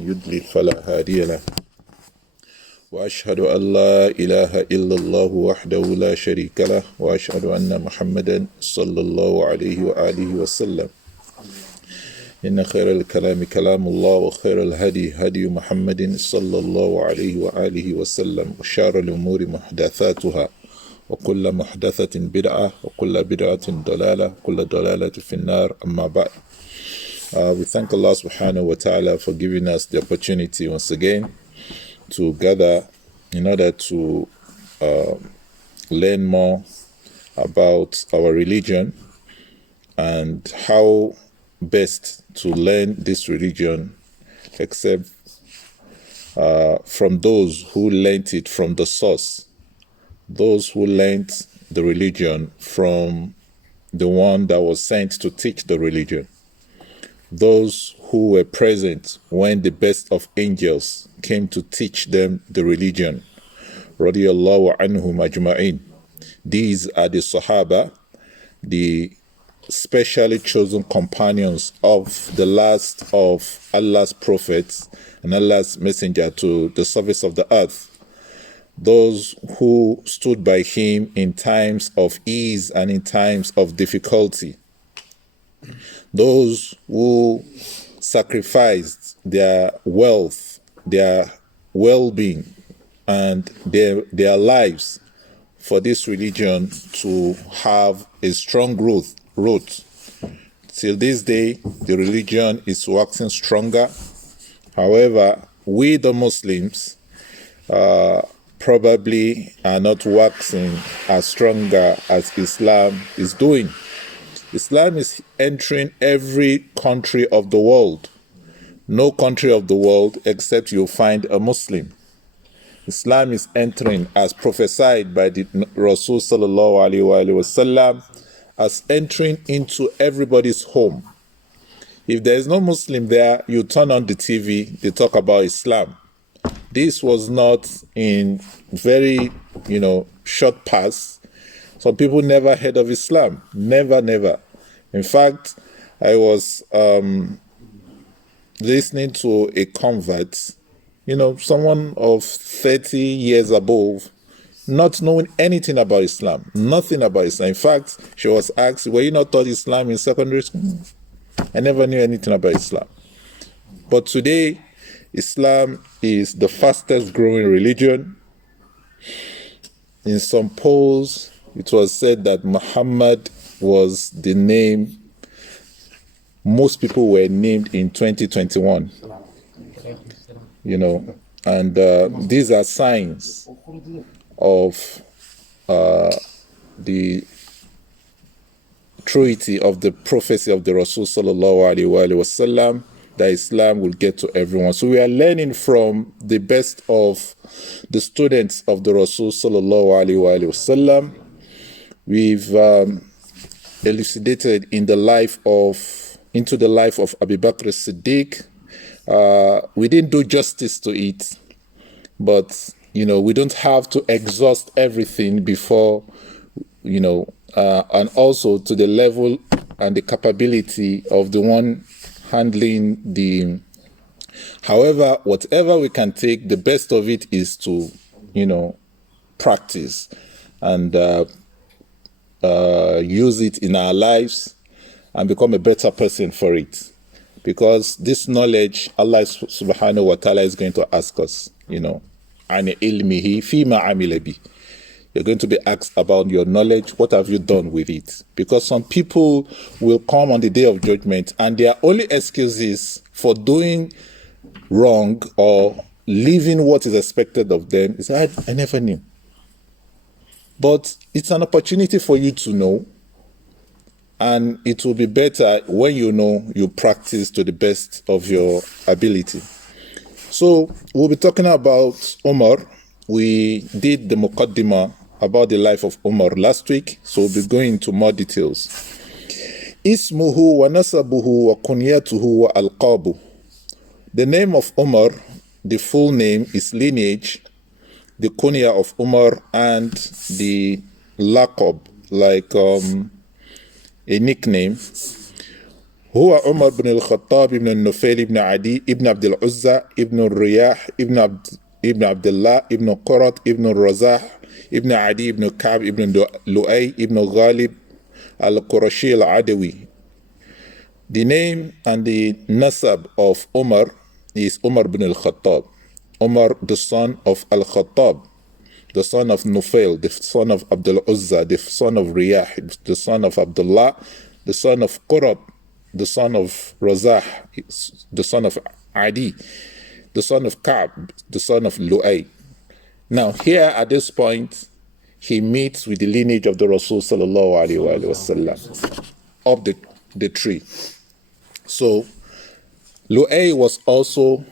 يضلل فلا هادي له وأشهد أن لا إله إلا الله وحده لا شريك له وأشهد أن محمدا صلى الله عليه وآله وسلم إن خير الكلام كلام الله وخير الهدي هدي محمد صلى الله عليه وآله وسلم وشر الأمور محدثاتها وكل محدثة بدعة وكل بدعة ضلالة وكل ضلالة في النار أما بعد. We thank Allah subhanahu wa ta'ala for giving us the opportunity once again to gather in order to learn more about our religion and how best to learn this religion except from those who learnt it from the source, those who learnt the religion from the one that was sent to teach the religion, those who were present when the best of angels came to teach them the religion. Radiyallahu anhum ajma'in. These are the Sahabah, the specially chosen companions of the last of Allah's prophets and Allah's messenger to the service of the earth. Those who stood by him in times of ease and in times of difficulty. Those who sacrificed their wealth, their well-being, and their lives for this religion to have a strong root. Till this day, the religion is waxing stronger. However, we the Muslims probably are not waxing as stronger as Islam is doing. Islam is entering every country of the world. No country of the world except you'll find a Muslim. Islam is entering, as prophesied by the Rasul sallallahu alaihi wasallam, as entering into everybody's home. If there is no Muslim there, you turn on the TV, they talk about Islam. This was not in very, short past. Some people never heard of Islam. Never. In fact, I was listening to a convert, someone of 30 years above, not knowing anything about Islam, nothing about Islam. In fact, she was asked, were you not taught Islam in secondary school? I never knew anything about Islam. But today, Islam is the fastest growing religion. In some polls, it was said that Muhammad was the name most people were named in 2021. And these are signs of the truity of the prophecy of the Rasul sallallahu alaihi wasallam, that Islam will get to everyone. So we are learning from the best of the students of the Rasul sallallahu alaihi wasallam. We've elucidated into the life of Abu Bakr as-Siddiq. We didn't do justice to it, but we don't have to exhaust everything before, and also to the level and the capability of the one handling the. However, whatever we can take, the best of it is to, practice and use it in our lives and become a better person for it. Because this knowledge, Allah subhanahu wa ta'ala is going to ask us, عَنِ إِلْمِهِ فِيمَا عَمِلَ بِهِ. You're going to be asked about your knowledge. What have you done with it? Because some people will come on the day of judgment and their only excuses for doing wrong or leaving what is expected of them is, I never knew. But it's an opportunity for you to know. And it will be better when you know, you practice to the best of your ability. So we'll be talking about Umar. We did the Muqaddimah about the life of Umar last week, so we'll be going into more details. Ismuhu wa nasabuhu wa kunyatuhu wa alqabu. The name of Umar, the full name is lineage, the kunya of Umar, and the laqab, like a nickname. هو عمر بن الخطاب ابن النفيل ابن عدي ابن عبد العزى ابن الرياح ابن عبد الله ابن قرط ابن الرزاح ابن عدي ابن كعب ابن لؤي ابن غالب al-Qurashi al-Adawi. The name and the nasab of Umar is Umar bin Al-Khattab. Umar, the son of Al-Khattab, the son of Nufail, the son of Abdul Uzza, the son of Riyah, the son of Abdullah, the son of Qurab, the son of Razah, the son of Adi, the son of Ka'b, the son of Lu'ay. Now here at this point, he meets with the lineage of the Rasul sallallahu alaihi wasallam up the tree. So Lu'ay was also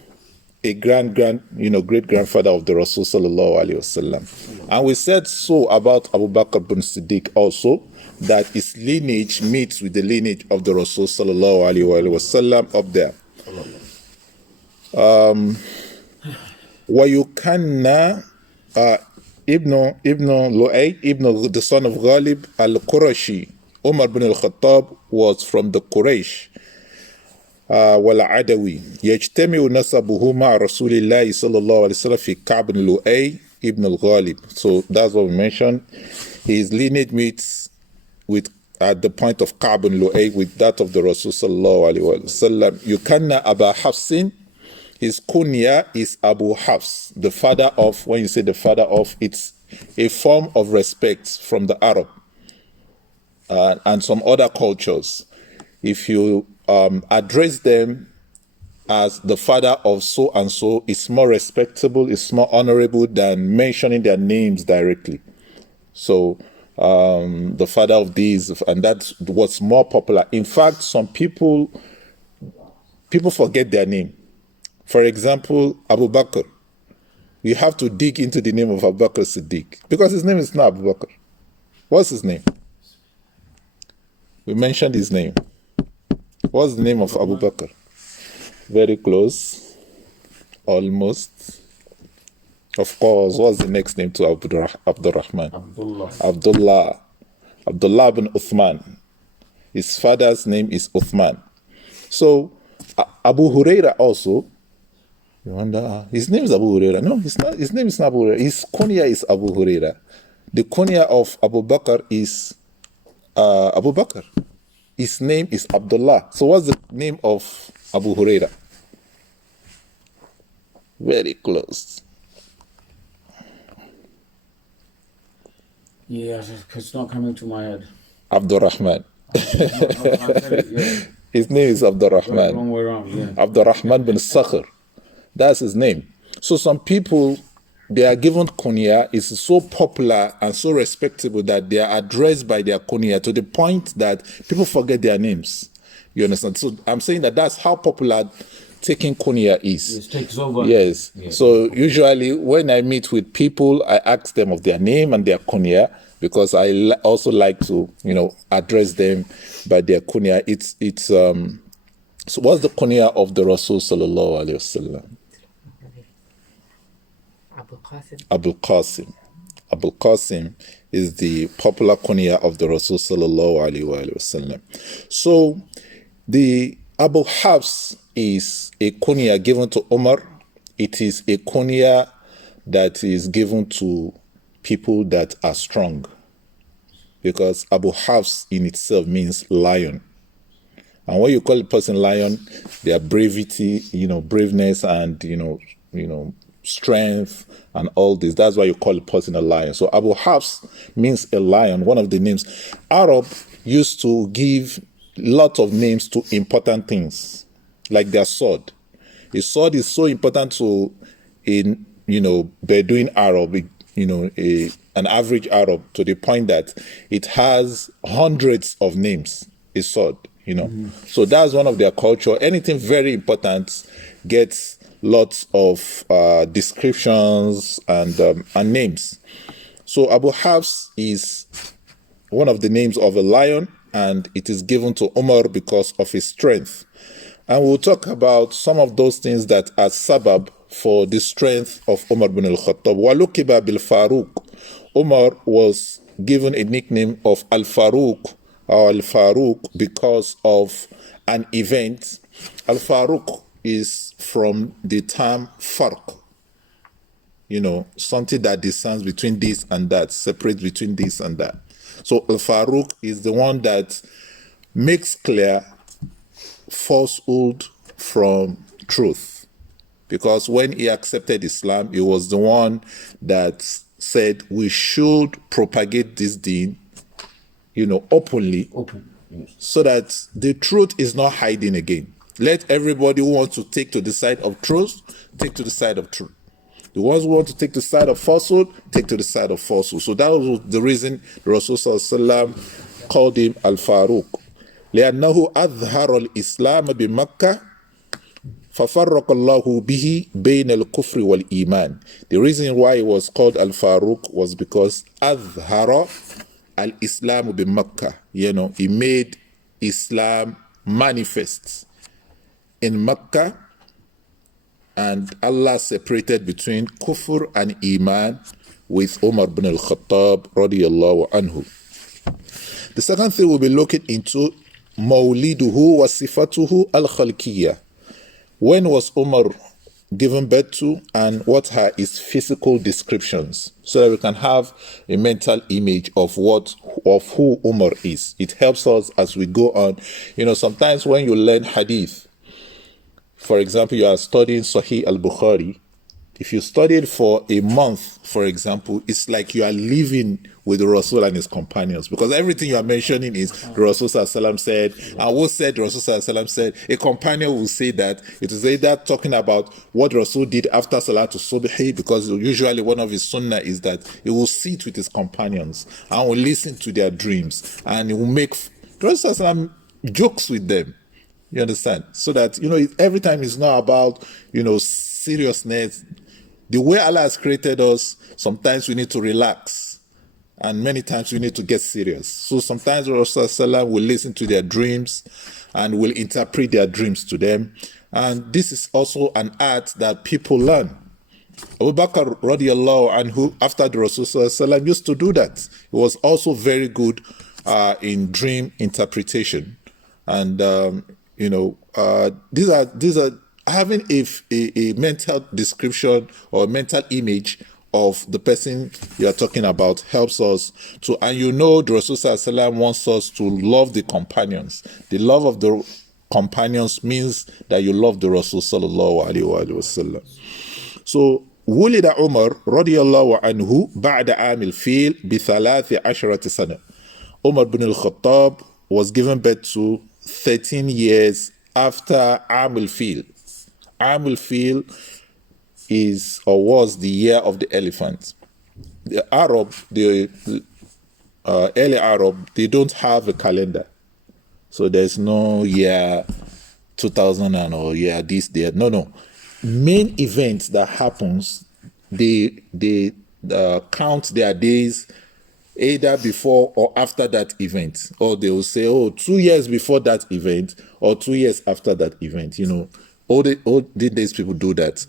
a great-grandfather of the Rasul sallallahu alaihi wasallam. And we said so about Abu Bakr bin Siddiq also, that his lineage meets with the lineage of the Rasul sallallahu alaihi wasallam up there. وَيُكَنَّ Ibn Lu'ay, Ibn the son of Ghalib al-Qurashi. Umar bin Al-Khattab was from the Quraysh. والعدوي يجتمع نسبه مع رسول الله صلى الله عليه وسلم في كعب لؤي ابن الغالب. So that's what we mentioned. His lineage meets with at the point of Ka'b and Lu'ay with that of the Rasul sallallahu alaihi wasallam. Yukanna Aba Hafsin. His kunya is Abu Hafs, the father of. When you say the father of, it's a form of respect from the Arab and some other cultures. If you address them as the father of so and so, it's more respectable, it's more honorable than mentioning their names directly. So the father of these, and that's what's more popular. In fact, some people forget their name. For example, Abu Bakr. You have to dig into the name of Abu Bakr Siddiq because his name is not Abu Bakr. What's his name? We mentioned his name. What's the name of Abu Bakr? Very close. Almost. Of course, what's the next name to Abdul Rahman? Abdullah bin Uthman. His father's name is Uthman. So, Abu Huraira also, you wonder, his name is Abu Huraira. No, his name is not Abu Huraira. His kunya is Abu Huraira. The kunya of Abu Bakr is Abu Bakr. His name is Abdullah. So what's the name of Abu Huraira? Very close. Yeah, it's not coming to my head. Abdul Rahman. His name is Abdul Rahman. Wrong way around, yeah. Abdul Rahman bin Sakhr. That's his name. So some people, they are given kunya is so popular and so respectable that they are addressed by their kunya to the point that people forget their names. You understand? So I'm saying that that's how popular taking kunya is. It takes over. Yes. Yeah. So usually when I meet with people, I ask them of their name and their kunya because I also like to, address them by their kunya. It's so what's the kunya of the Rasul sallallahu alaihi wasallam? Abul Qasim. Abul Qasim is the popular kunya of the Rasul sallallahu alaihi wasallam. So the Abu Hafs is a kunya given to Umar. It is a kunya that is given to people that are strong, because Abu Hafs in itself means lion. And when you call a person lion, their bravery, braveness and strength and all this. That's why you call a person a lion. So Abu Hafs means a lion, one of the names. Arab used to give lot of names to important things, like their sword. A sword is so important to Bedouin Arab, an average Arab, to the point that it has hundreds of names, a sword, Mm-hmm. So that's one of their culture. Anything very important gets lots of descriptions and names. So Abu Hafs is one of the names of a lion, and it is given to Umar because of his strength. And we'll talk about some of those things that are sabab for the strength of Umar bin Al-Khattab. Walukiba bil Faruq. Umar was given a nickname of Al-Faruq or Al-Faruq because of an event, Al-Faruq is from the term farq. Something that discerns between this and that, separates between this and that. So Al-Faruq is the one that makes clear falsehood from truth. Because when he accepted Islam, he was the one that said we should propagate this deen, openly, Yes. so that the truth is not hiding again. Let everybody who wants to take to the side of truth, take to the side of truth. The ones who want to take the side of falsehood, take to the side of falsehood. So that was the reason the Rasul sallallahu called him Al-Faruq. لأنه أظهر الإسلام بمكة ففرق الله به بين الكفر والإيمان. The reason why he was called Al-Faruq was because أظهر الإسلام بمكة. He made Islam manifest in Mecca, and Allah separated between kufr and iman with Umar bin Al-Khattab radiyallahu anhu. The second thing we'll be looking into, mawliduhu wa sifatuhu al-khalqiyya. When was Umar given birth to, and what are his physical descriptions, so that we can have a mental image of who Umar is. It helps us as we go on. Sometimes when you learn hadith, for example, you are studying Sahih al-Bukhari. If you study it for a month, for example, it's like you are living with the Rasul and his companions, because everything you are mentioning is the Rasul sallallahu said, and what said the Rasul sallallahu said. A companion will say that. It is either talking about what Rasul did after Salatul Subhi, because usually one of his sunnah is that he will sit with his companions and will listen to their dreams, and he will make the Rasul sallallahu jokes with them. You understand? So that, every time it's not about, seriousness. The way Allah has created us, sometimes we need to relax, and many times we need to get serious. So sometimes Rasulullah will listen to their dreams and will interpret their dreams to them. And this is also an art that people learn. Abu Bakr radiallahu anhu, after the Rasulullah used to do that. He was also very good in dream interpretation. And these are having a mental description or a mental image of the person you are talking about helps us to, and the Rasul sallallahu wants us to love the companions. The love of the companions means that you love the Rasul sallallahu alaihi wasallam. So ولد عمر رضي الله عنه بعد عام الفيل ب13 سنة. Umar bin Al-Khattab was given birth to 13 years after Am al-Fil. Am al-Fil is or was the year of the elephant. The early Arab, they don't have a calendar. So there's no year 2000 or year this, there. No. Main events that happens, they count their days either before or after that event, or they will say, 2 years before that event or 2 years after that event. All the days people do that.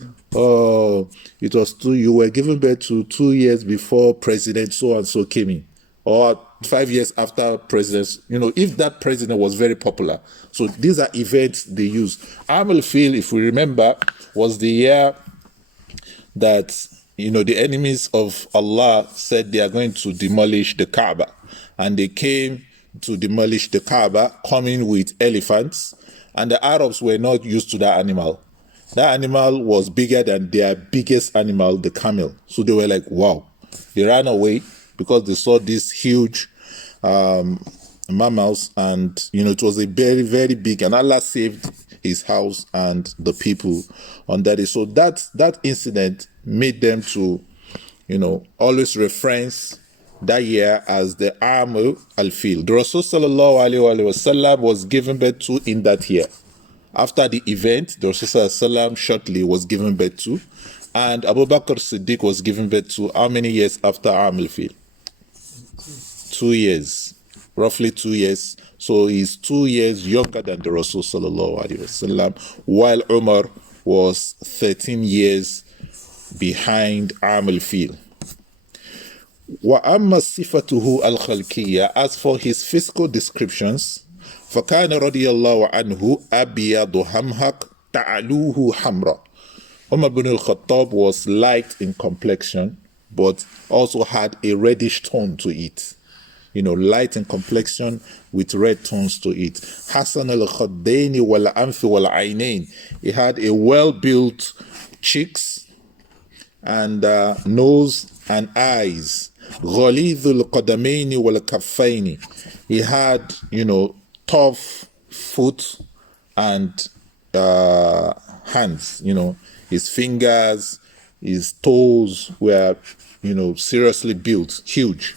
It was you were given birth to 2 years before President so and so came in, or 5 years after president. If that president was very popular. So these are events they use. Am al-Fil, if we remember, was the year that the enemies of Allah said they are going to demolish the Kaaba, and they came to demolish the Kaaba, coming with elephants, and the Arabs were not used to that animal. That animal was bigger than their biggest animal, the camel. So they were like, wow. They ran away because they saw these huge mammals, and it was a very, very big, and Allah saved his house and the people on that day. So that incident made them to, always reference that year as the Am al-Fil. The Rasul sallallahu alaihi wasallam was given birth to in that year. After the event, the Rasul sallallahu alaihi wasallam shortly was given birth to, and Abu Bakr Siddiq was given birth to how many years after Am al-Fil? 2 years, roughly 2 years. So he's 2 years younger than the Rasul sallallahu alaihi wasallam, while Umar was 13 years behind Am al-Fil. وَأَمَّا صِفَتُهُ الْخَلْقِيَّةِ. As for his physical descriptions, فكان رضي الله عنه أبيض همهق تعلوه حمراء. Umar bin Al-Khattab was light in complexion, but also had a reddish tone to it. Light in complexion with red tones to it. Hasan al-Khaddaini wal-Anfi wal-Ainain. He had a well-built cheeks and nose and eyes. غليظ القدمين والكفين. He had, tough foot and hands. His fingers, his toes were, seriously built, huge.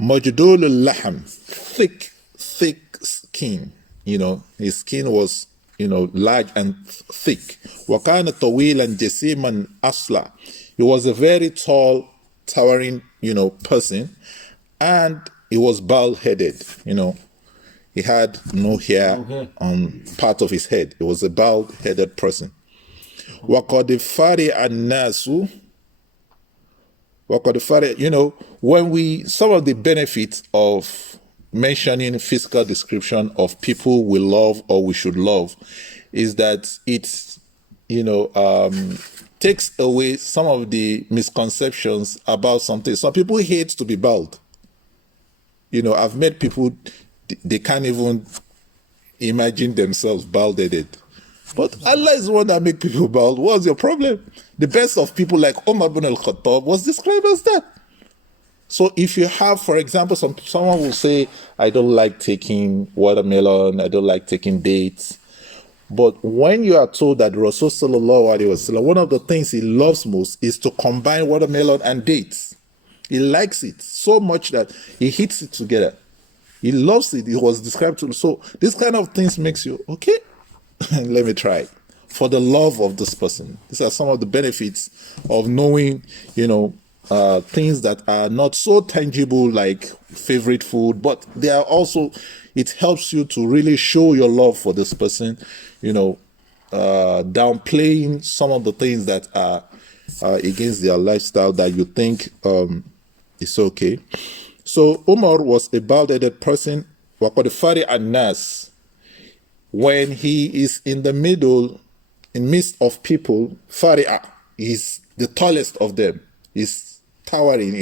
Majdul al-Laham, thick skin. His skin was, large and thick. Wakana tawilan jasiman asla. He was a very tall, towering, person, and he was bald-headed. He had no hair on part of his head. He was a bald-headed person. وَقَدْ فَرِعَ النَّاسُ some of the benefits of mentioning physical description of people we love or we should love is that it, takes away some of the misconceptions about something. Some people hate to be bald. I've met people, they can't even imagine themselves bald-headed. But Allah is the one that makes people bald. What's your problem? The best of people like Umar bin Al-Khattab was described as that. So if you have, for example, someone will say, I don't like taking watermelon, I don't like taking dates. But when you are told that Rasul sallallahu alaihi wasallam, one of the things he loves most is to combine watermelon and dates. He likes it so much that he hits it together. He loves it. It was described to. So this kind of things makes you, okay, let me try it. For the love of this person. These are some of the benefits of knowing, things that are not so tangible like favorite food, but they are also, it helps you to really show your love for this person, downplaying some of the things that are against their lifestyle that you think is okay. So Umar was a bald-headed person. وَقَدْ فَرِعَ النَّاسِ. When he is in the midst of people, Fari'a is the tallest of them. He's towering.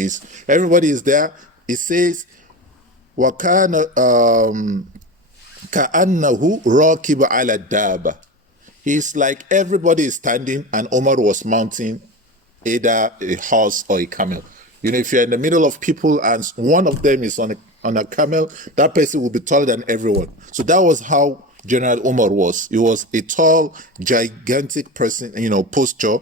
Everybody is there. It says, وَكَانَ كَأَنَّهُ رَاكِبَ عَلَى الدَّابَةِ. He's like everybody is standing and Umar was mounting either a horse or a camel. If you're in the middle of people and one of them is on a camel, that person will be taller than everyone. So that was how General Umar was. He was a tall, gigantic person, posture,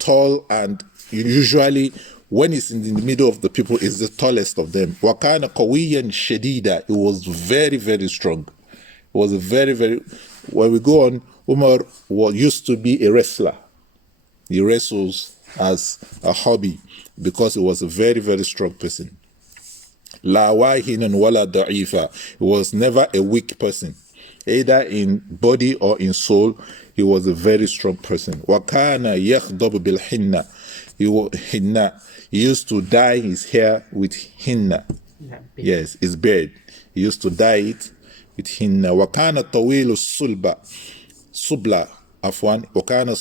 tall, and usually when he's in the middle of the people, is the tallest of them. Wakana qawiyan shadida. It was very, very strong. It was a very, very. When we go on, Umar used to be a wrestler. He wrestles as a hobby because he was a very, very strong person. La wahinan wala da'ifa. He was never a weak person. Either in body or in soul, he was a very strong person. Wakana yakhdab bil hinna. He used to dye his hair with hinna. Yes, his beard. He used to dye it with hinna. Wakana tawilu subla afwan. Wakana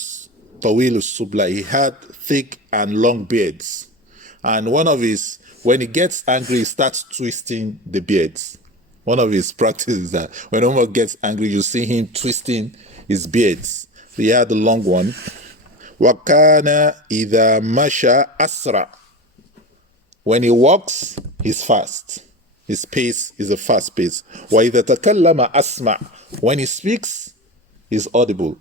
tawilu subla. He had thick and long beards. And when he gets angry, he starts twisting the beards. One of his practices is that when Umar gets angry, you see him twisting his beards. So he had the long one. Wakana idha masha asra. When he walks, he's fast. His pace is a fast pace. Wa idha takallama asma. When he speaks, he's audible.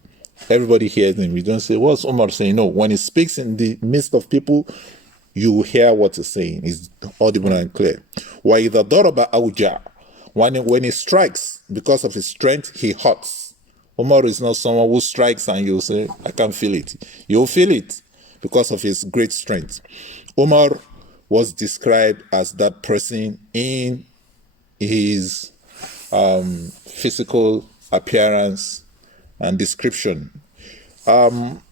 Everybody hears him. You don't say, what's Umar saying? No. When he speaks in the midst of people, you hear what he's saying. He's audible and clear. Wa idha daraba awja. When he strikes, because of his strength, he hurts. Umar is not someone who strikes and you'll say, I can't feel it. You'll feel it because of his great strength. Umar was described as that person in his physical appearance and description.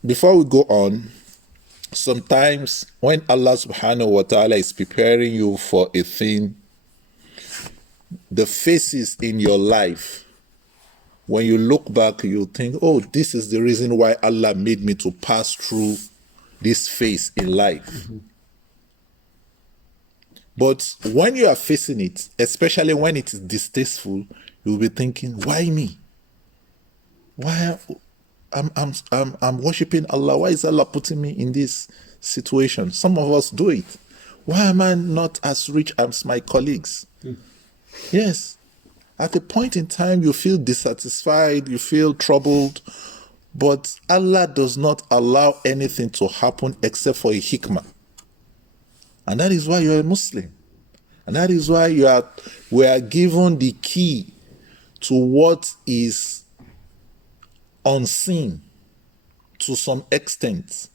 Before we go on, sometimes when Allah subhanahu wa ta'ala is preparing you for a thing, the phases in your life, when you look back, you think, oh, this is the reason why Allah made me to pass through this phase in life. Mm-hmm. But when you are facing it, especially when it is distasteful, you'll be thinking, why me? Why I'm worshiping Allah? Why is Allah putting me in this situation? Some of us do it. Why am I not as rich as my colleagues? Yes. At a point in time, you feel dissatisfied, you feel troubled, but Allah does not allow anything to happen except for a hikmah. And that is why you're a Muslim. And that is why we are given the key to what is unseen to some extent.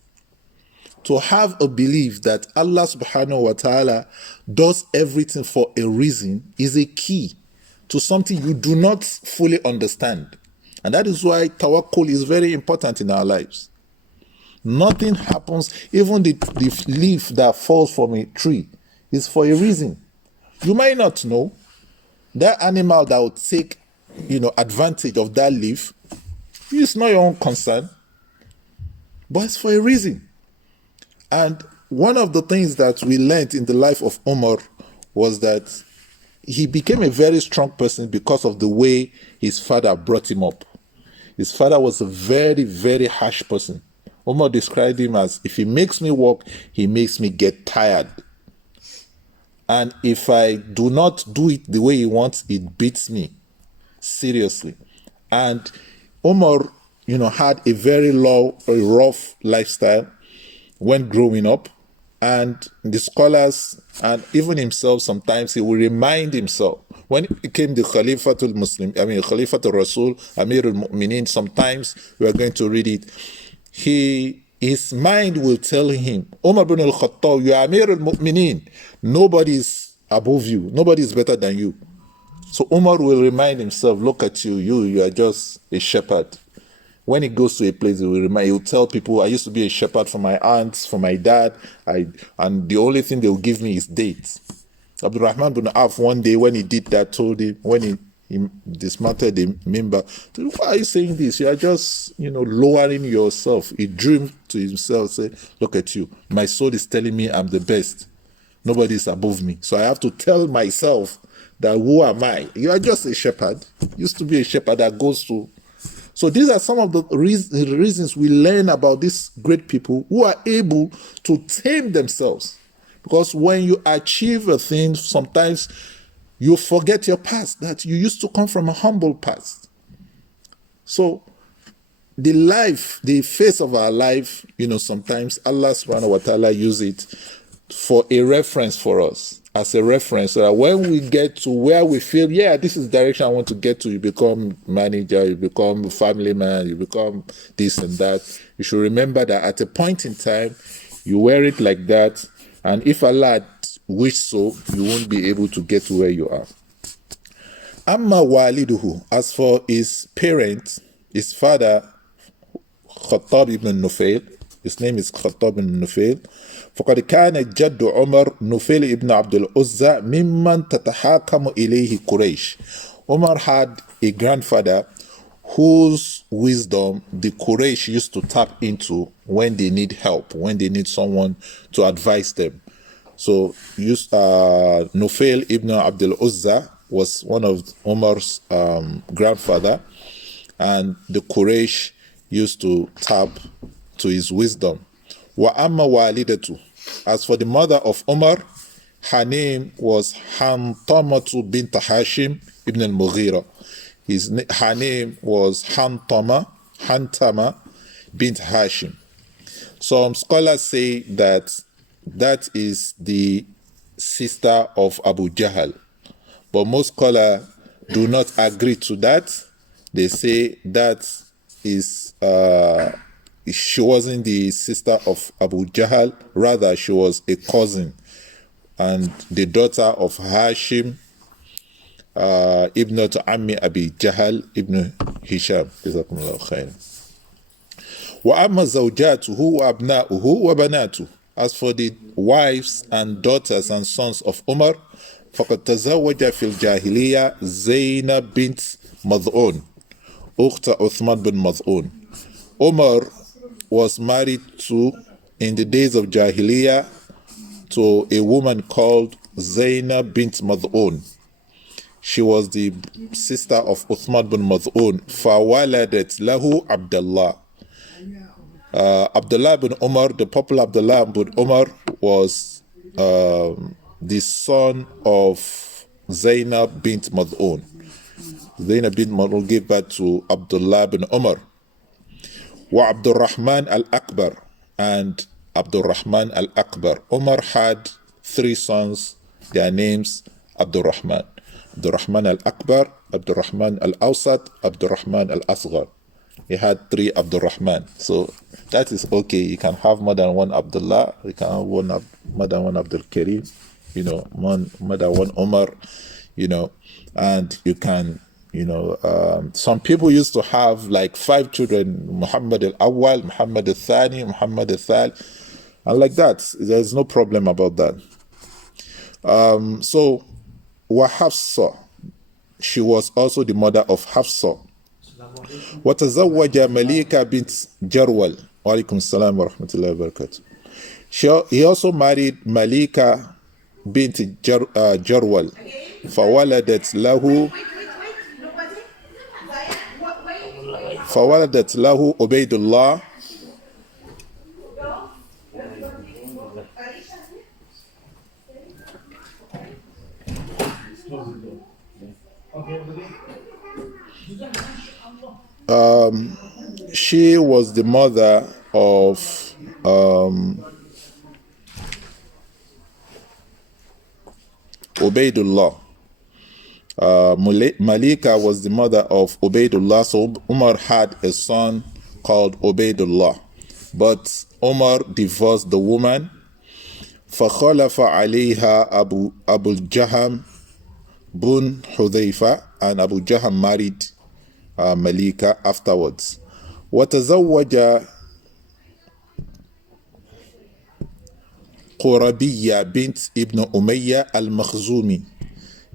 To have a belief that Allah subhanahu wa ta'ala does everything for a reason is a key to something you do not fully understand. And that is why tawakkul is very important in our lives. Nothing happens, even the leaf that falls from a tree is for a reason. You might not know that animal that will take, advantage of that leaf. It's not your own concern, but it's for a reason. And one of the things that we learned in the life of Umar was that he became a very strong person because of the way his father brought him up. His father was a very, very harsh person. Umar described him as, if he makes me work, he makes me get tired. And if I do not do it the way he wants, it beats me. Seriously. And Umar, had a very rough lifestyle when growing up. And the scholars and even himself, sometimes he will remind himself, when he became the Khalifatul Khalifatul Rasul, Amir al-Mu'mineen, sometimes we are going to read it, his mind will tell him, Umar bin Al-Khattab, you are Amir al-Mu'mineen. Nobody is above you. Nobody is better than you. So Umar will remind himself, look at you. You are just a shepherd. When he goes to a place, he will tell people, I used to be a shepherd for my aunts, for my dad, and the only thing they will give me is dates. Abdul Rahman bin Auf, one day when he did that, told him, when he dismounted the member, why are you saying this? You are just, lowering yourself. He dreamed to himself, said, look at you. My soul is telling me I'm the best. Nobody is above me. So I have to tell myself that who am I? You are just a shepherd. Used to be a shepherd that goes to. So these are some of the reasons we learn about these great people who are able to tame themselves. Because when you achieve a thing, sometimes you forget your past, that you used to come from a humble past. So the face of our life, sometimes Allah subhanahu wa ta'ala use it for a reference for us, as a reference, so that when we get to where we feel, this is the direction I want to get to, you become manager, you become family man, you become this and that. You should remember that at a point in time, you wear it like that, and if Allah wished so, you won't be able to get to where you are. Amma waliduhu, as for his parents, his father, Khattab ibn Nufail, his name is Khattab ibn Nufail. فقد كان جد عمر نفيل ابن عبد العزى ممن تتحاكم إليه قريش. Umar had a grandfather whose wisdom the Quraysh used to tap into when they need help, when they need someone to advise them. So Nufail ibn Abdul Uzza was one of Umar's grandfather, and the Quraysh used to tap to his wisdom. Wa amma walidatu. As for the mother of Umar, her name was Hantamatu bint Hashim ibn al-Mughira. Her name was Hantama bint Hashim. Some scholars say that is the sister of Abu Jahl, but most scholars do not agree to that. They say that is she wasn't the sister of Abu Jahl, rather she was a cousin and the daughter of Hashim ibn Ammi Abi Jahl ibn Hisham. Jazakumullahu khairan. Wa amma zawjatuhu wa abna'uhu wa banatuhu. As for the wives and daughters and sons of Umar, فقد تزوج في الجاهلية زينب بنت مظعون أخت عثمان bin Maz'un. Umar was married to, in the days of Jahiliyyah, to a woman called Zainab bint Maz'un. She was the sister of Uthman bin Maz'un. فَوَلَدَتْ لَهُ Abdullah. Abdullah bin Umar, the popular Abdullah bin Umar, was the son of Zainab bint Maz'un. Zainab bint Maz'un gave birth to Abdullah bin Umar. Wa Abdul Rahman al-Akbar, and Abdul Rahman al-Akbar. Umar had 3 sons, their names Abdul Rahman. Abdul Rahman al-Akbar, Abdul Rahman al-Awsat, Abdul Rahman al-Asghar. He had 3 Abdul Rahman. So that is okay. You can have more than one Abdullah. You can have more than one Abdul Karim, more than one Umar, and you can, some people used to have like 5 children, Muhammad al-Awwal, Muhammad al-Thani, Muhammad al-Thal, and like that. There's no problem about that. So, wa Hafsa, she was also the mother of Hafsa. وتزوج مليكة بنت جروال. وعليكم السلام ورحمة الله وبركاته. He also married Malika bint Jarwal. فولدت له عبيد الله she was the mother of Ubaidullah. Malika was the mother of Ubaidullah, so Umar had a son called Ubaidullah. But Umar divorced the woman. فَخَلَفَ عَلَيْهَا Abu Jaham bin Hudhayfa, and Abu Jaham married Malika afterwards. وتزوج قربية بنت ابن أمية المخزومي.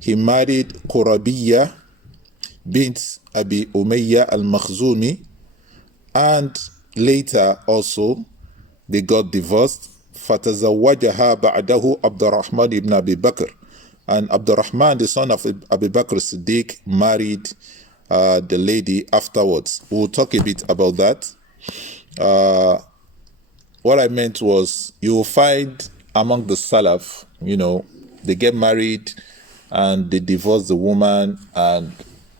He married Qurabiyya bint Abi Umayya al-Makhzumi, and later also they got divorced. فَتَزَوَّجَهَا بَعْدَهُ عبد الرحمن ibn Abi Bakr, and Abdurrahman, the son of Abu Bakr Siddiq, married the lady afterwards. We'll talk a bit about that. What I meant was, you will find among the Salaf, they get married and they divorce the woman, and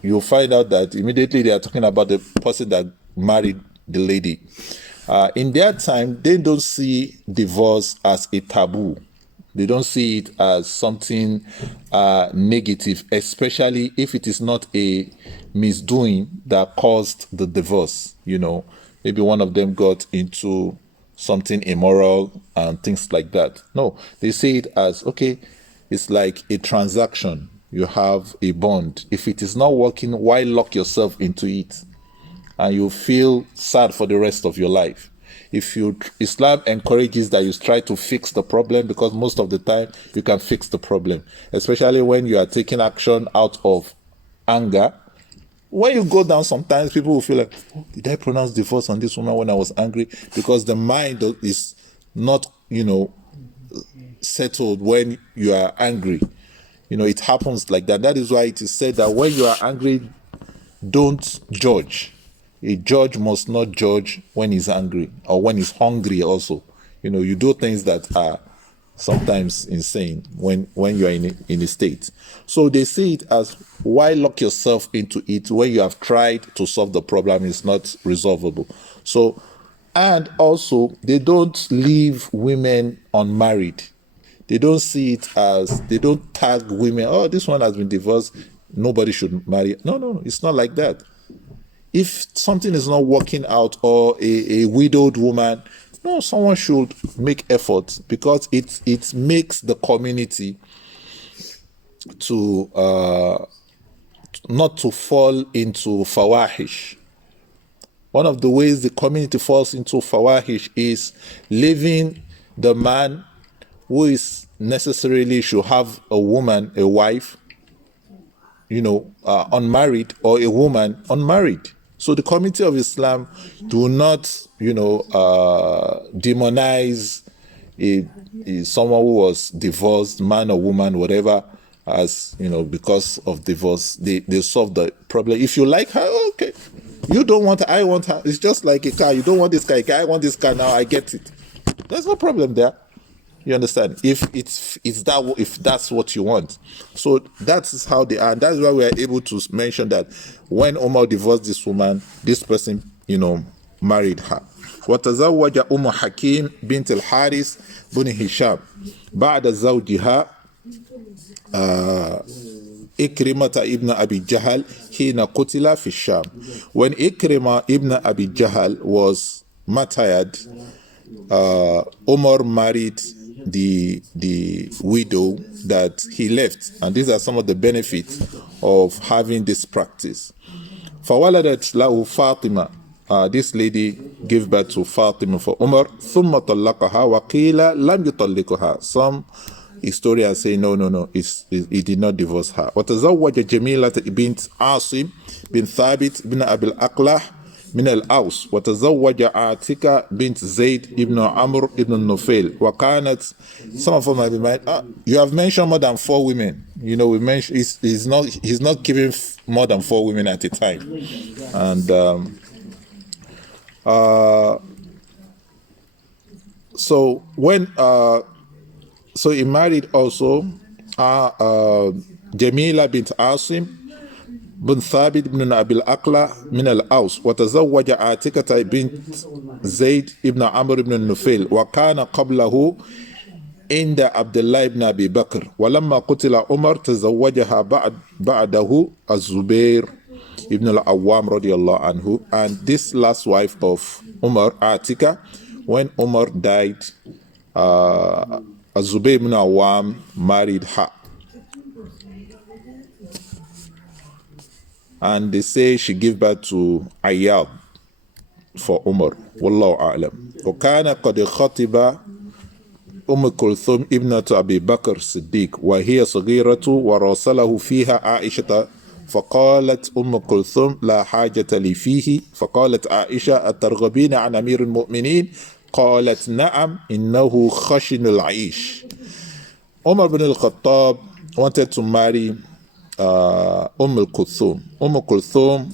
you'll find out that immediately they are talking about the person that married the lady. In their time, they don't see divorce as a taboo. They don't see it as something negative, especially if it is not a misdoing that caused the divorce. Maybe one of them got into something immoral and things like that. No, they see it as, okay, it's like a transaction. You have a bond. If it is not working, why lock yourself into it? And you feel sad for the rest of your life. Islam encourages that you try to fix the problem, because most of the time you can fix the problem, especially when you are taking action out of anger. When you go down, sometimes people will feel like, did I pronounce divorce on this woman when I was angry? Because the mind is not, settled when you are angry. It happens like that. That is why it is said that when you are angry, don't judge. A judge must not judge when he's angry or when he's hungry also. You do things that are sometimes insane when you are in a state. So they see it as, why lock yourself into it when you have tried to solve the problem? It's not resolvable. So, and also they don't leave women unmarried. They don't see it as, they don't tag women, oh, this one has been divorced, nobody should marry. No, it's not like that. If something is not working out, or a widowed woman, no, someone should make efforts, because it makes the community to not to fall into fawahish. One of the ways the community falls into fawahish is leaving the man who is necessarily should have a woman, a wife, unmarried, or a woman unmarried. So the community of Islam do not, demonize someone who was divorced, man or woman, whatever, as, because of divorce. They solve the problem. If you like her, okay. You don't want her, I want her. It's just like a car. You don't want this car, I want this car, now I get it. There's no problem there. You understand? If that's what you want. So that's how they are. And that's why we are able to mention that when Umar divorced this woman, this person, married her. وتزوج أم حكيم بنت الحارث بن هشام بعد زوجها إكرمة ابن أبي جهل حين قتل في الشام. When Ikrimah ibn Abi Jahl was martyred, Umar married the widow that he left, and these are some of the benefits of having this practice. فولدت له فاطمة. This lady gave birth to Fatima for Umar. ثم طلقها وقيل لم يطلقها. Some historians say no, he did not divorce her. وتزوج جميلة بنت عاصم بن ثابت بن أبي الأقلح من الأوس. وتزوج عاتكة بنت زيد ابن عمرو ابن النفيل. وكانت, some of them might be mad, you have mentioned more than 4 women. We mentioned he's not giving more than 4 women at a time. And so he married also Jamila bint Asim بن ثابت بن أبي الأقلع من الأوس. وتزوج عاتكة بنت زيد ابن عمرو بن النفيل. وكان قبله عند عبد الله بن أبي بكر. ولما قتل عمر تزوجها بعده الزبير ibn al-Awwam radiyallahu anhu. And this last wife of Umar, Atika, when Umar died, Zubayr ibn al-Awwam married her. And they say she gave birth to Ayyab for Umar. Wallahu a'lam. وكان قد خطب أم كلثوم ابنة أبي بكر الصديق وهي صغيرة وراسله فيها عائشة فقالت أم كلثوم لا حاجة لي فيه. فقالت عائشة أترغبين عن أمير المؤمنين؟ قالت نعم إنه خشن العيش. Umar bin Al-Khattab wanted to marry Kulthum. Kulthum,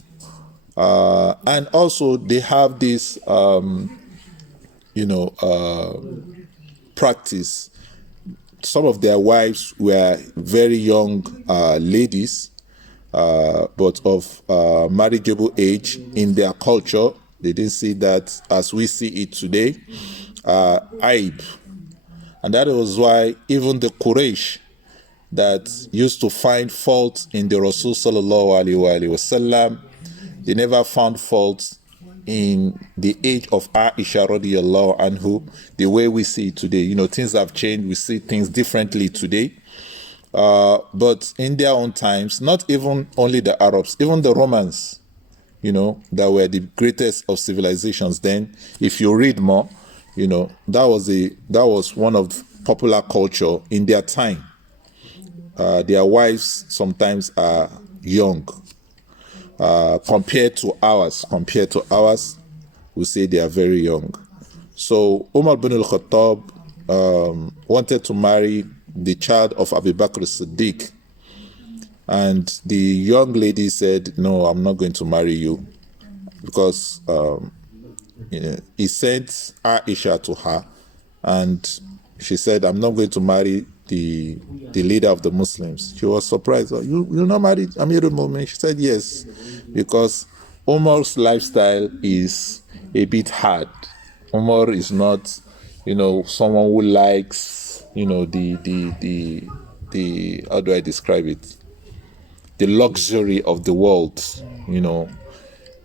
and also they have this, practice. Some of their wives were very young ladies, but of marriageable age in their culture. They didn't see that as we see it today, aib. And that was why even the Quraysh that used to find fault in the Rasul sallallahu alaihi wasallam, they never found fault in the age of Aisha radiyallahu anhu, the way we see it today. Things have changed. We see things differently today. But in their own times, not even only the Arabs, even the Romans, that were the greatest of civilizations then, if you read more, that was one of the popular culture in their time. Their wives sometimes are young. Compared to ours, we say they are very young. So Umar bin Al-Khattab wanted to marry the child of Abu Bakr as-Siddiq, and the young lady said, "No, I'm not going to marry you," because he sent Aisha to her, and she said, "I'm not going to marry the leader of the Muslims." She was surprised. You're not married Amirul Mu'minin? She said yes, because Umar's lifestyle is a bit hard. Umar is not, someone who likes, the how do I describe it? The luxury of the world.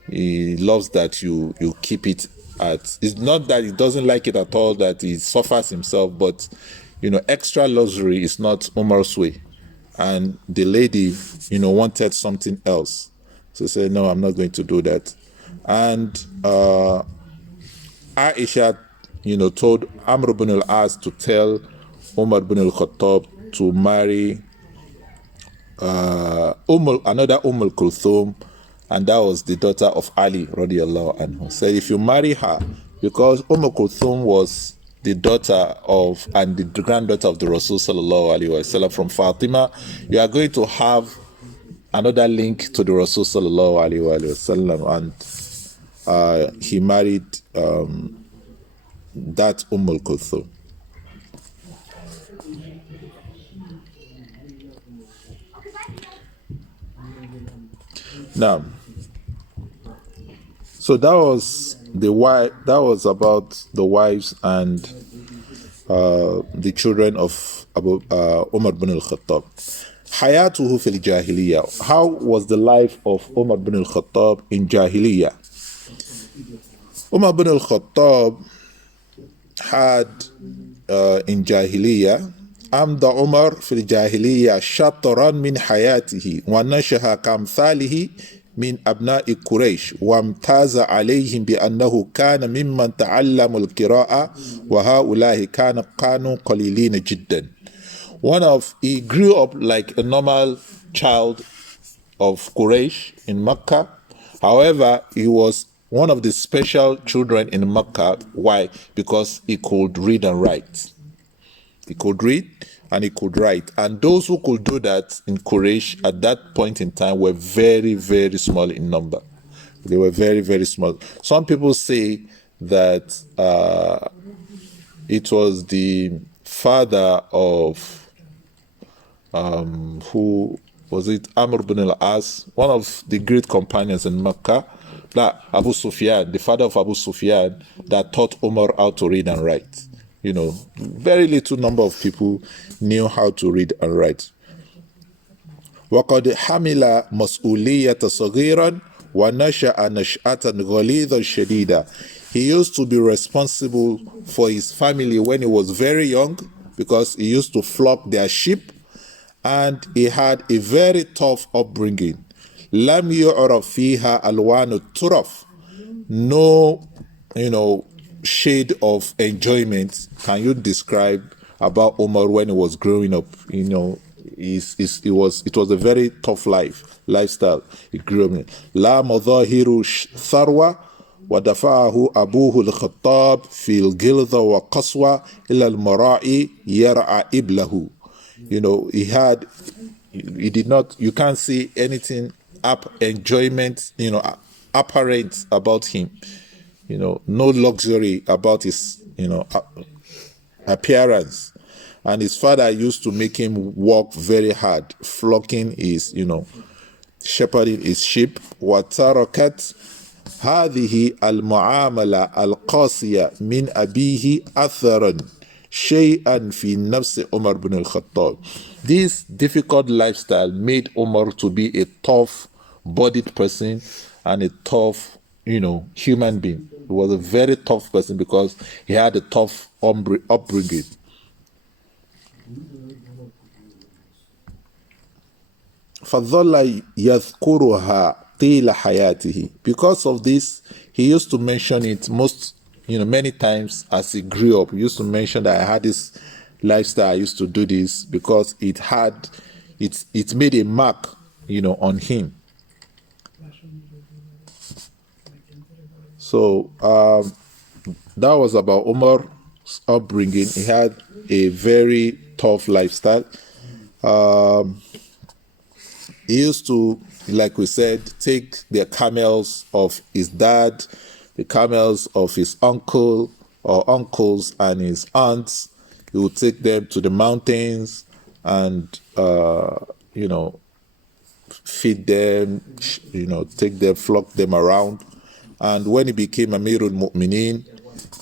He loves that you keep it at. It's not that he doesn't like it at all, that he suffers himself, but extra luxury is not Umar's way. And the lady, wanted something else. So said, no, I'm not going to do that. And Aisha, told Amr ibn al-As to tell Umar bin Al-Khattab to marry another Kulthum, and that was the daughter of Ali radiallahu anhu. Said if you marry her, because Kulthum was the daughter of and the granddaughter of the Rasul sallallahu alaihi wasallam from Fatima, you are going to have another link to the Rasul sallallahu alaihi wasallam, and he married that Kulthum. Now, so that was about the wives and the children of Umar bin Al-Khattab. Hayatuhu fil Jahiliyyah. How was the life of Umar bin Al-Khattab in Jahiliyyah? Umar bin Al-Khattab had in Jahiliyyah أمضى عمر في الجاهلية شطرا من حياته ونشأ كأمثاله من أبناء قريش وامتاز عليهم بأنه كان ممن تعلموا القراءة وهؤلاء كانوا قليلين جدا. He grew up like a normal child of Quraysh in Mecca. However, he was one of the special children in Mecca. Why? Because he could read and write. He could read and he could write. And those who could do that in Quraysh at that point in time were very, very small in number. They were very, very small. Some people say that it was the father of, who was it, Amr bin al-As, one of the great companions in Mecca, that Abu Sufyan, the father of Abu Sufyan, that taught Umar how to read and write. You know, very little number of people knew how to read and write. وَقَدْ حَمِلَ مَسْئُولِيَّةَ صَغِيرًا وَنَشَأَ نَشْأَةً غَلِيظًا شَدِيدًا. He used to be responsible for his family when he was very young, because he used to flock their sheep, and he had a very tough upbringing. لَمْ يُعْرَفْ فِيهَا أَلْوَانُ التُّرَفِ. No, shade of enjoyment can you describe about Umar when he was growing up? It was a very tough lifestyle he grew up in. La madhahiru tharwa wa dafa'ahu abuhu al-Khattab fil gilza wa qaswa ila al-mara'i yar'a iblahu. You can't see anything enjoyment, apparent about him. No luxury about his, appearance. And his father used to make him work very hard, flocking his, shepherding his sheep. وَتَرَكَتْ هَذِهِ الْمُعَامَلَةَ الْقَاسِيَةَ مِنْ أَبِيهِ أَثَرًا شَيْئًا فِي نَفْسِ Umar bin Al-Khattab. This difficult lifestyle made Umar to be a tough-bodied person and a tough, human being. He was a very tough person because he had a tough upbringing. فَظَلَّ يَذْكُرُهَا طِيلَ حَيَاتِهِ. Because of this, he used to mention it many times as he grew up. He used to mention that I had this lifestyle, I used to do this, because it made a mark, on him. So that was about Umar's upbringing. He had a very tough lifestyle. He used to, like we said, take the camels of his dad, the camels of his uncle or uncles and his aunts. He would take them to the mountains and, feed them, take them, flock them around. And when he became Amirul Mu'mineen,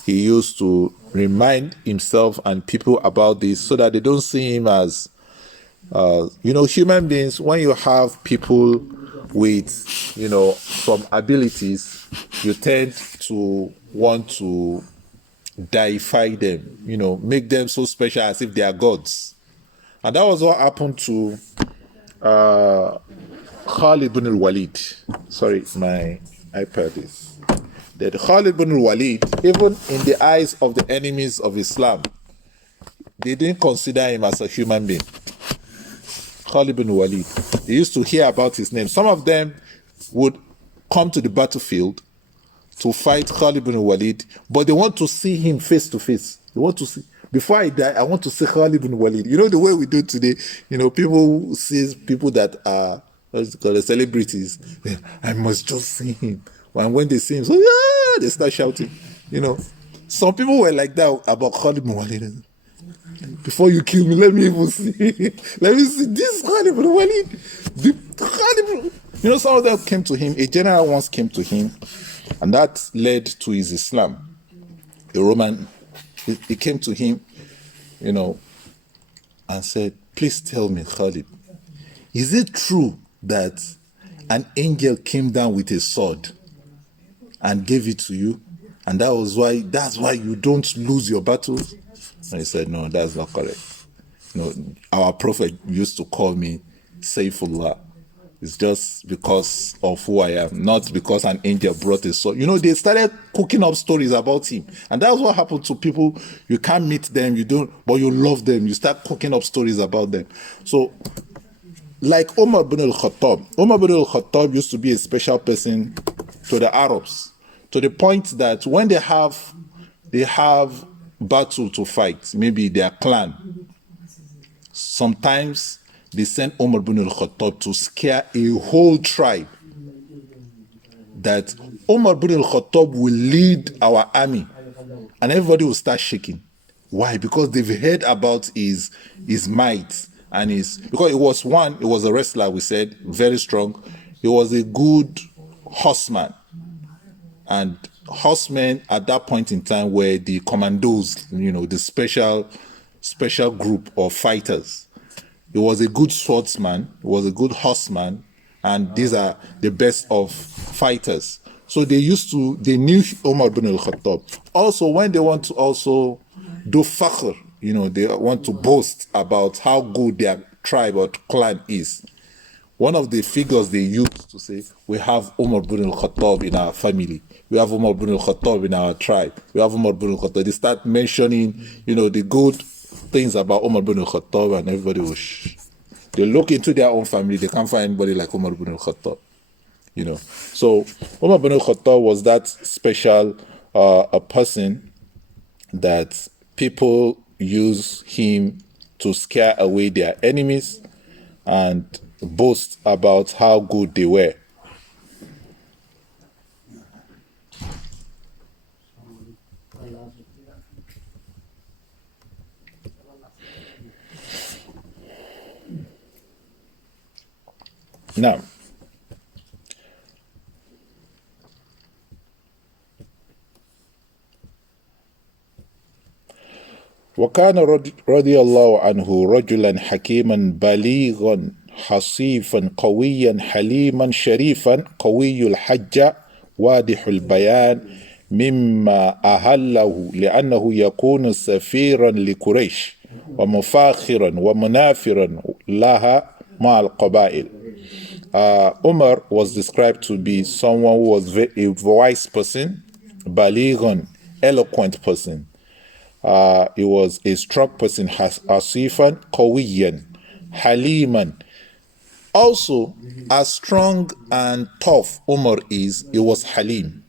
he used to remind himself and people about this so that they don't see him as, human beings. When you have people with, some abilities, you tend to want to deify them, make them so special as if they are gods. And that was what happened to Khalid bin Al-Walid. Sorry, my iPad is dead. Khalid bin Al-Walid, even in the eyes of the enemies of Islam, they didn't consider him as a human being. Khalid bin Walid. They used to hear about his name. Some of them would come to the battlefield to fight Khalid bin Walid, but they want to see him face to face. They want to see, before I die, I want to see Khalid bin Walid. You know the way we do today, people see people that are, what's it called, celebrities. I must just see him. And when they see him, so yeah, they start shouting. Some people were like that about Khalid bin Walid. Before you kill me, let me even see. Let me see this Khalid bin Walid. Some of them came to him. A general once came to him, and that led to his Islam. A Roman, he came to him, and said, please tell me, Khalid, is it true that an angel came down with a sword and gave it to you? And that's why you don't lose your battles? And he said, no, that's not correct. Our prophet used to call me Saifullah. It's just because of who I am, not because an angel brought a sword. They started cooking up stories about him. And that's what happened to people. You can't meet them, but you love them. You start cooking up stories about them. So, like Umar bin Al-Khattab used to be a special person to the Arabs, to the point that when they have battle to fight, maybe their clan, sometimes they send Umar bin Al-Khattab to scare a whole tribe, that Umar bin Al-Khattab will lead our army, and everybody will start shaking. Why? Because they've heard about his might, and because it was a wrestler, we said, very strong. He was a good horseman, and horsemen at that point in time were the commandos, the special group of fighters. He was a good swordsman, he was a good horseman, and these are the best of fighters. So they knew Umar bin Al-Khattab. Also, when they want to also do fakhr, they want to boast about how good their tribe or clan is. One of the figures they use to say, we have Umar bin Al-Khattab in our family. We have Umar bin Al-Khattab in our tribe. We have Umar bin Al-Khattab. They start mentioning, the good things about Umar bin Al-Khattab, and everybody will they look into their own family. They can't find anybody like Umar bin Al-Khattab. So Umar bin Al-Khattab was that special a person that people use him to scare away their enemies and boast about how good they were. Now, وكان رضي الله عنه رجلا حكيما بليغا حصيفا قويا حليما شريفا قوي الحجة واضح البيان مما أهله لأنه يكون سفيرا لقريش ومفاخرا ومنافرا لها مع القبائل. Umar was described to be someone who was a wise person, balighan, eloquent person. He was a strong person, asifan, qawiyan, haliman. Also, as strong and tough Umar is, he was halim.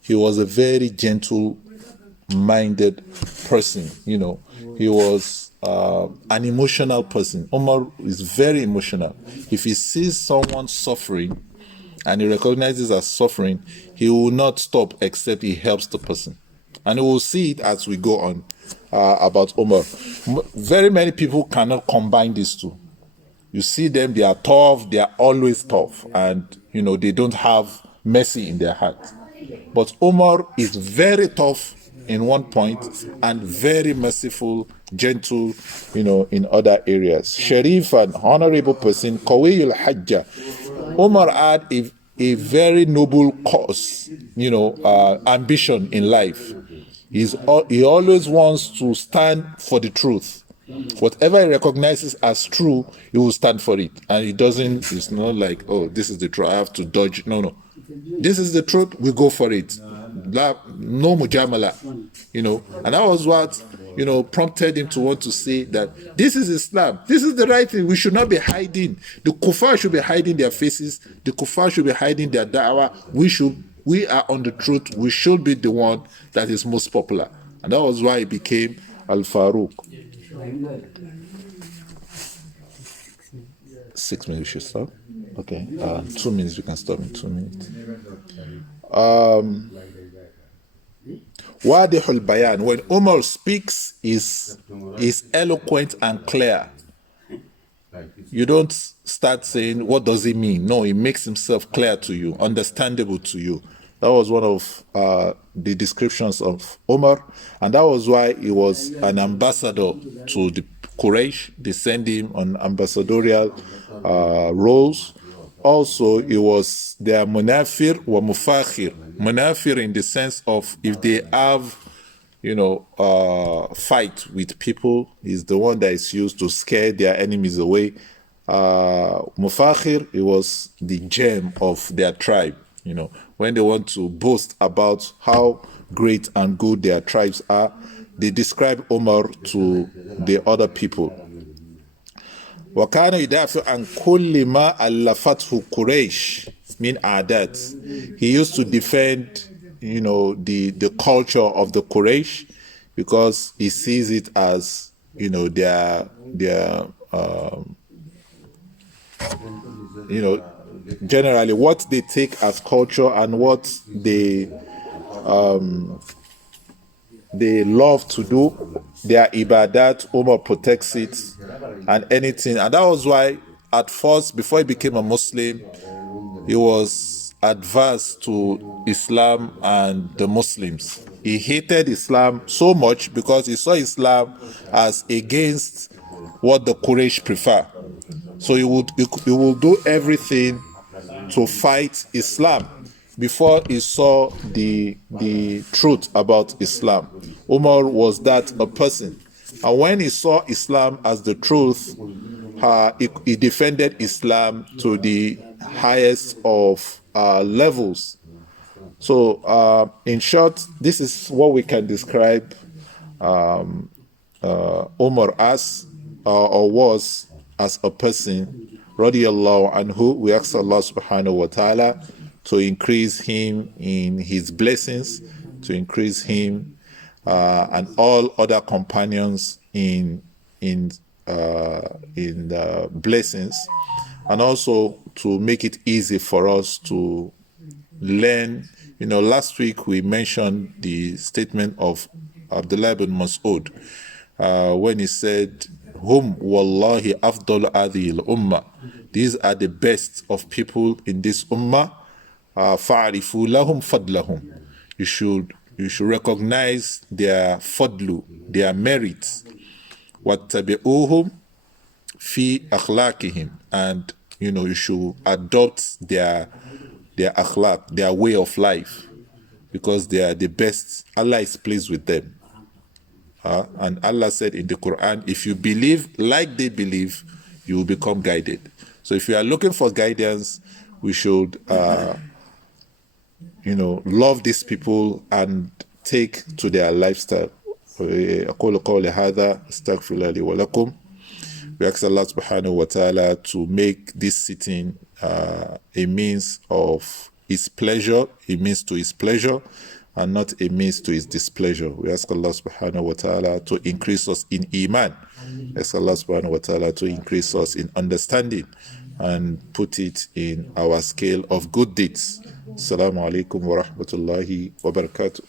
He was a very gentle-minded person. He was an emotional person. Umar is very emotional. If he sees someone suffering and he recognizes as suffering, he will not stop except he helps the person. And we will see it as we go on about Umar. Very many people cannot combine these two. You see them, they are tough, they are always tough, and they don't have mercy in their heart. But Umar is very tough in one point and very merciful, gentle, in other areas. Sharif, an honorable person, Qawiyul Hajjah. Umar had a very noble cause, ambition in life. He always wants to stand for the truth. Whatever he recognizes as true, he will stand for it. And it's not like, oh, this is the truth, I have to dodge. No. This is the truth, we go for it. No mujamala, and that was what prompted him to want to say that this is Islam. This is the right thing. We should not be hiding. The kuffar should be hiding their faces. The kuffar should be hiding their da'wah. We are on the truth. We should be the one that is most popular. And that was why he became Al-Faruq. 6 minutes we should stop. Okay. 2 minutes we can stop in 2 minutes. Wadihul Bayan. When Umar speaks, is eloquent and clear. You don't start saying, what does it mean? No, he makes himself clear to you, understandable to you. That was one of the descriptions of Umar, and that was why he was an ambassador to the Quraysh. They sent him on ambassadorial roles. Also, he was their munafir wa mufakhir. Munafir in the sense of if they have, fight with people, he's the one that is used to scare their enemies away. Mufakhir, it was the gem of their tribe. When they want to boast about how great and good their tribes are, they describe Umar to the other people. وَكَانَ يُدَافِعُ عَنْ كُلِّ مَا أَلَّفَتْهُ قُرَيْشٍ مِنْ عَادَاتٍ. He used to defend, the culture of the Quraysh, because he sees it as, their generally what they take as culture and what they love to do, their ibadat. Umar protects it and anything. And that was why at first, before he became a Muslim, he was adverse to Islam and the Muslims. He hated Islam so much because he saw Islam as against what the Quraysh prefer. So he will do everything to fight Islam before he saw the truth about Islam. Umar was that a person. And when he saw Islam as the truth, he defended Islam to the highest of levels. So, in short, this is what we can describe Umar as, or was, as a person. Radiyallahu anhu. We ask Allah subhanahu wa ta'ala to increase him in his blessings, to increase him and all other companions in blessings, and also to make it easy for us to learn. Last week we mentioned the statement of Abdullah ibn Mas'ud when he said, "Hum wallahi afdal adhil ummah." These are the best of people in this ummah. Fa'arifu lahum fadlahum. You should recognize their fadlu, their merits. Wattabi'uhum fi akhlaqihim, and you should adopt their akhlaq, their way of life, because they are the best. Allah is pleased with them. And Allah said in the Quran, if you believe like they believe, you will become guided. So if you are looking for guidance, we should love these people and take to their lifestyle. أقول قولي هذا استغفر الله لي ولكم. We ask Allah subhanahu wa ta'ala to make this sitting a means of His pleasure, a means to His pleasure, and not a means to His displeasure. We ask Allah subhanahu wa ta'ala to increase us in Iman. We ask Allah subhanahu wa ta'ala to increase us in understanding and put it in our scale of good deeds. Assalamu alaikum wa rahmatullahi wa barakatuh.